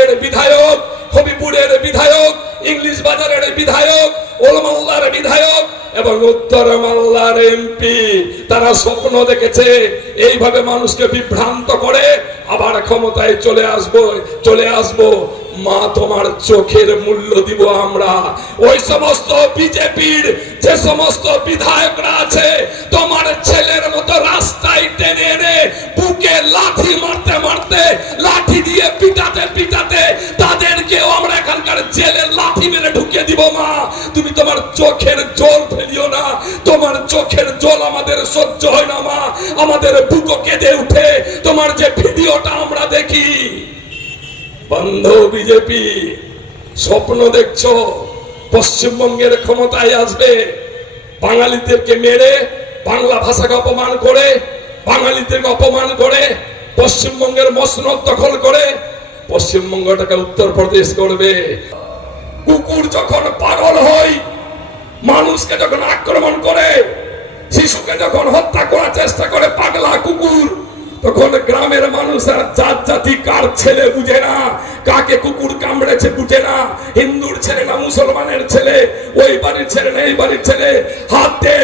বাজারের বিধায়ক, হবিপুরের বিধায়ক, ইংলিশ বাজারের বিধায়ক, ওলমাল্লার বিধায়ক এবং উত্তর মাল্লার এমপি, তারা স্বপ্ন দেখেছে এইভাবে মানুষকে বিভ্রান্ত করে আবার ক্ষমতায় চলে আসবো। মা, তোমার চোখের মূল্য দিব আমরা। ওই সমস্ত বিজেপির যে সমস্ত বিধায়করা আছে, তোমার ছেলের মতো রাস্তায় টেনে এনে বুকে লাঠি মারতে মারতে, লাঠি দিয়ে পিটাতে পিটাতে তাদেরকেও আমরা এখানকার জেলে লাঠি মেরে ঢুকিয়ে দিব। মা, তুমি তোমার চোখের জল ফেলিও না, তোমার চোখের জল আমাদের সহ্য হয় না। মা, আমাদের বুকও কেঁদে উঠে তোমার যে ভিডিওটা আমরা দেখি। বন্ধ বিজেপি, স্বপ্ন দেখছো পশ্চিমবঙ্গের ক্ষমতায় আসবে, বাঙালিদেরকে মেরে, বাংলা ভাষাকে অপমান করে, বাঙালিদেরকে অপমান করে, পশ্চিমবঙ্গের মসনদ দখল করে পশ্চিমবঙ্গটাকে উত্তরপ্রদেশ করবে। কুকুর যখন পাগল হয়, মানুষকে যখন আক্রমণ করে, শিশুকে যখন হত্যা করার চেষ্টা করে পাগলা কুকুর, তখন গ্রামের মানুষের জাত জাতি কার ছেলে বুঝে না, কাকে কুকুর কামড়েছে বুঝে না, হিন্দুর ছেলে না মুসলমানের ছেলে, ওই বাড়ির ছেলে না এই বাড়ির ছেলে, হাতে